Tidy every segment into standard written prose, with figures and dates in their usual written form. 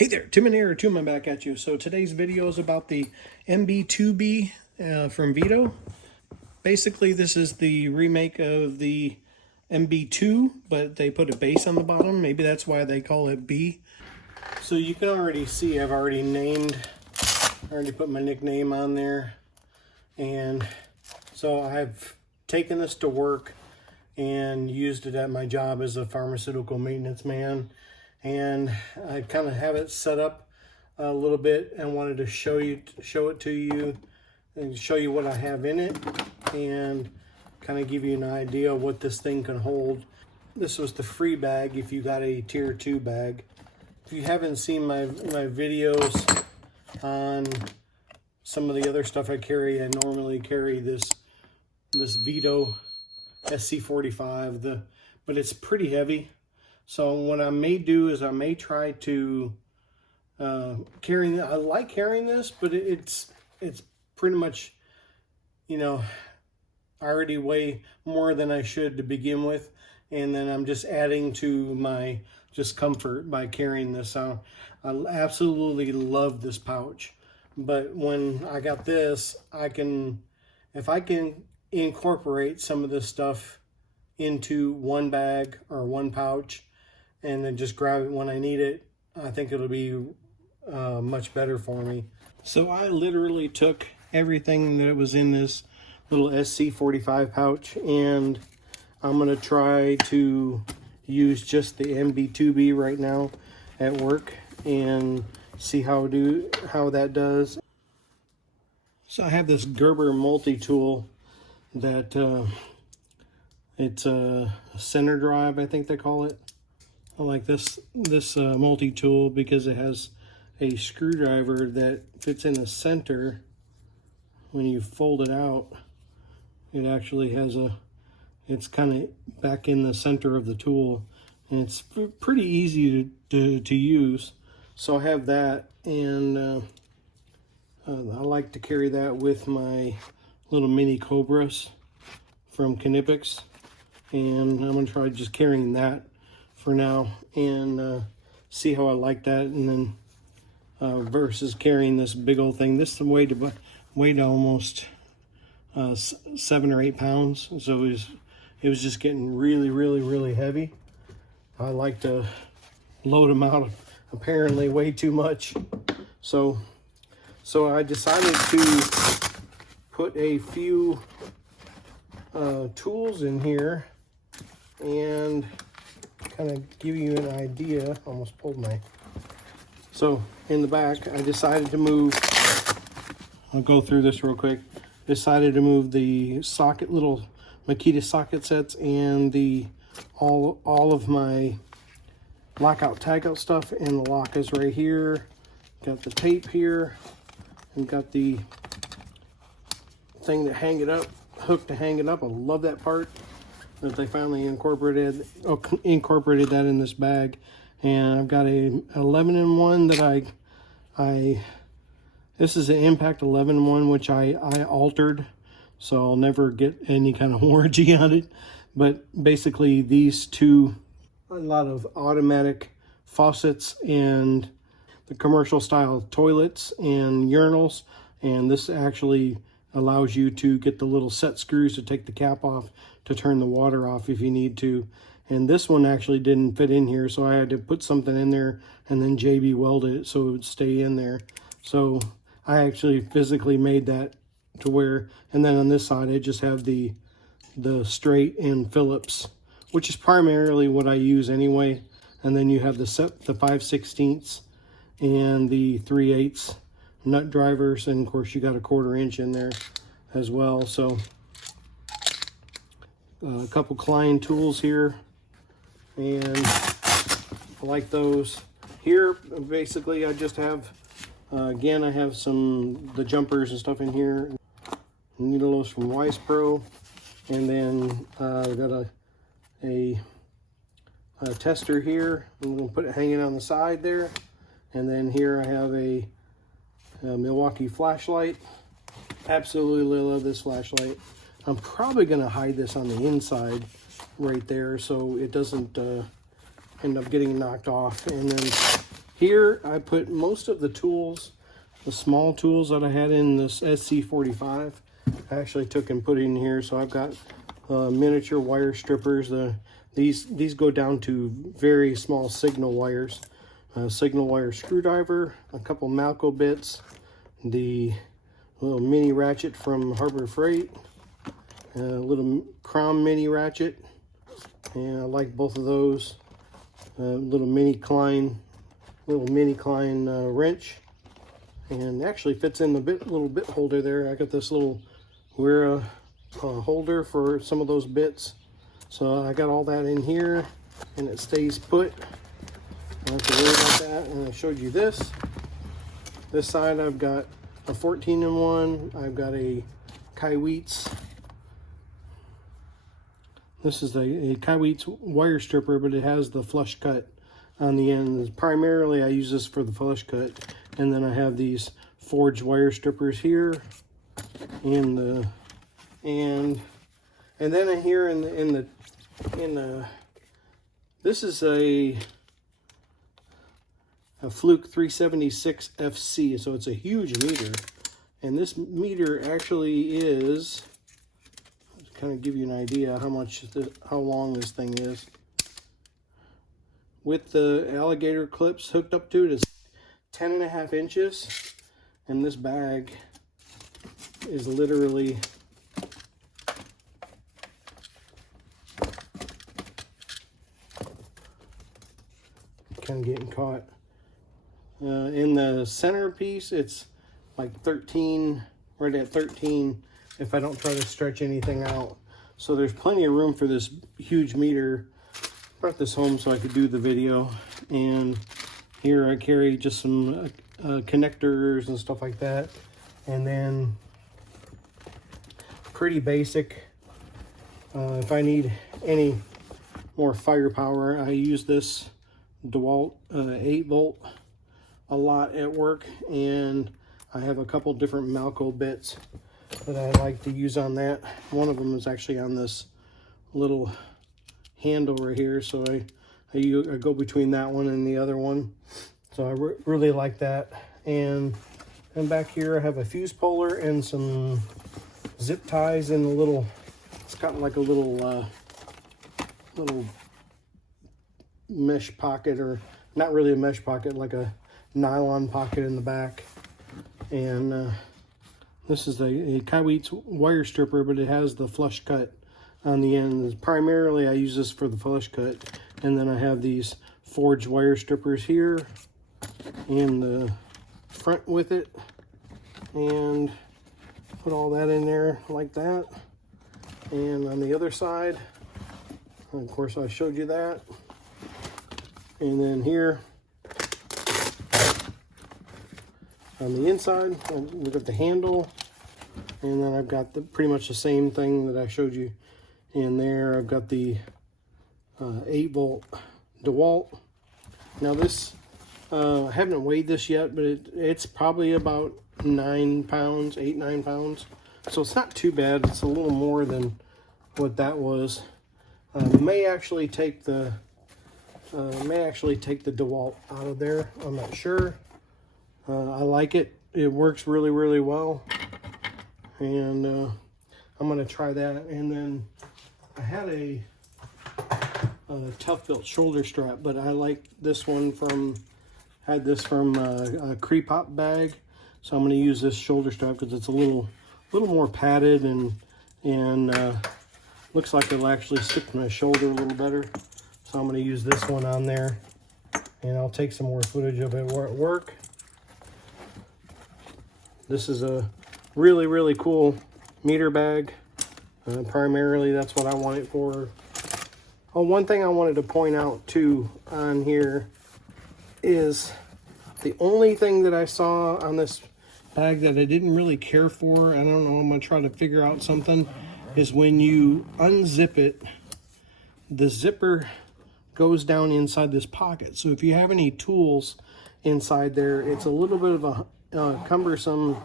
Hey there, Tim and here, Tim, I'm back at you. So today's video is about the MB2B from Veto. Basically, this is the remake of the MB2, but they put a base on the bottom. Maybe that's why they call it B. So you can already see I've already put my nickname on there. And so I've taken this to work and used it at my job as a pharmaceutical maintenance man. And I kind of have it set up a little bit and wanted to show it to you and show you what I have in it and kind of give you an idea of what this thing can hold. This was the free bag if you got a tier 2 bag. If you haven't seen my videos on some of the other stuff I carry, I normally carry this Veto SC45, but it's pretty heavy. So what I may do is I may try to carry. I like carrying this, but it's pretty much, you know, I already weigh more than I should to begin with, and then I'm just adding to my just comfort by carrying this. I absolutely love this pouch, but when I got this, if I can incorporate some of this stuff into one bag or one pouch, and then just grab it when I need it, I think it'll be much better for me. So I literally took everything that was in this little SC45 pouch, and I'm gonna try to use just the MB2B right now at work and see how that does. So I have this Gerber multi-tool that it's a center drive, I think they call it. I like this multi-tool because it has a screwdriver that fits in the center. When you fold it out, it actually has it's kind of back in the center of the tool, and it's pretty easy to use. So I have that, and I like to carry that with my little mini Cobras from Knipex, and I'm gonna try just carrying that for now and see how I like that, and then versus carrying this big old thing. This weighed almost 7 or 8 pounds, so it was just getting really heavy. I like to load them out apparently way too much, so I decided to put a few tools in here and kind of give you an idea. Almost pulled my. So in the back, I decided to move. I'll go through this real quick. Decided to move the little Makita socket sets and all of my lockout tagout stuff, and the lock is right here. Got the tape here, and got the thing to hang it up, hook to hang it up. I love that part that they finally incorporated that in this bag. And I've got a 11-in-1 that this is an Impact 11-in-1, which I altered, so I'll never get any kind of warranty on it. But basically these two, a lot of automatic faucets and the commercial style toilets and urinals, and this actually allows you to get the little set screws to take the cap off to turn the water off if you need to. And this one actually didn't fit in here, so I had to put something in there and then JB welded it so it would stay in there. So I actually physically made that to where, and then on this side I just have the straight and Phillips, which is primarily what I use anyway. And then you have the 5/16 and the 3/8 nut drivers, and of course you got a 1/4 inch in there as well. So a couple Klein tools here, and I like those. Here basically I just have again, I have the jumpers and stuff in here, needles from Weiss Pro, and then I've got a tester here. I'm going to put it hanging on the side there, and then here I have a Milwaukee flashlight. Absolutely love this flashlight. I'm probably going to hide this on the inside right there so it doesn't end up getting knocked off. And then Here I put most of the tools, the small tools that I had in this SC45. I actually took and put in here. So I've got miniature wire strippers. These go down to very small signal wires. Signal wire screwdriver, a couple Malco bits, the little mini ratchet from Harbor Freight, a little Crown mini ratchet, and I like both of those. Little mini Klein wrench, and actually fits in the little bit holder there. I got this little Wera holder for some of those bits, so I got all that in here, and it stays put. I don't have to worry about that. And I showed you this. This side I've got a 14-in-1. I've got a Kaiweets. This is a Kaiweets wire stripper, but it has the flush cut on the end. Primarily I use this for the flush cut. And then I have these forged wire strippers here. And then in here in the this is a Fluke 376 FC, so it's a huge meter, and this meter actually is, to kind of give you an idea how long this thing is. With the alligator clips hooked up to it is 10.5 inches, and this bag is literally kind of getting caught. In the center piece, it's like 13, right at 13, if I don't try to stretch anything out. So there's plenty of room for this huge meter. Brought this home so I could do the video. And here I carry just some connectors and stuff like that. And then pretty basic. If I need any more firepower, I use this DeWalt 8-volt a lot at work, and I have a couple different Malco bits that I like to use on that. One of them is actually on this little handle right here, so I go between that one and the other one. So I really like that. And back here I have a fuse puller and some zip ties in the little, it's got like a little mesh pocket, or not really a mesh pocket, like a nylon pocket in the back. And this is a Kaiweets wire stripper, but it has the flush cut on the end. Primarily I use this for the flush cut, and then I have these forged wire strippers here in the front with it, and put all that in there like that. And on the other side, of course I showed you that. And then here on the inside, we've got the handle, and then I've got pretty much the same thing that I showed you in there. I've got the 8-volt DeWalt. Now this, I haven't weighed this yet, but it's probably about 9 pounds, 8-9 pounds. So it's not too bad. It's a little more than what that was. May actually take the DeWalt out of there. I'm not sure. I like it. It works really, really well. And I'm going to try that. And then I had a Tough Built shoulder strap, but I like this one had this from a Crepop bag. So I'm going to use this shoulder strap because it's a little more padded, and looks like it'll actually stick to my shoulder a little better. So I'm going to use this one on there, and I'll take some more footage of it at work. This is a really, really cool meter bag. Primarily, that's what I want it for. Oh, one thing I wanted to point out too on here is the only thing that I saw on this bag that I didn't really care for, I don't know, I'm going to try to figure out something, is when you unzip it, the zipper goes down inside this pocket. So if you have any tools inside there, it's a little bit of a cumbersome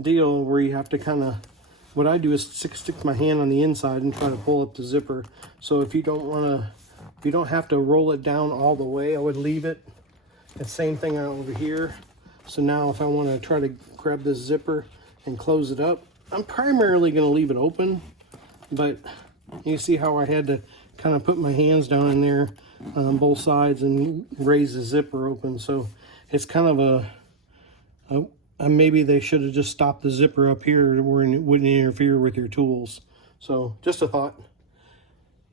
deal where you have to kind of, what I do is stick my hand on the inside and try to pull up the zipper. So if you don't have to roll it down all the way, I would leave it the same thing out over here. So now if I want to try to grab this zipper and close it up, I'm primarily going to leave it open, but you see how I had to kind of put my hands down in there on both sides and raise the zipper open. So it's kind of maybe they should have just stopped the zipper up here where it wouldn't interfere with your tools. So just a thought.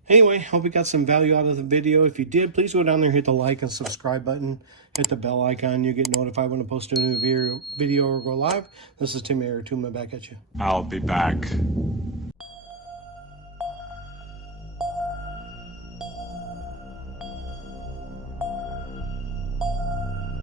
Anyway, hope you got some value out of the video. If you did, please go down there, hit the like and subscribe button, hit the bell icon. You get notified when I post a new video or go live. This is Tim Veto MB2B back at you. I'll be back.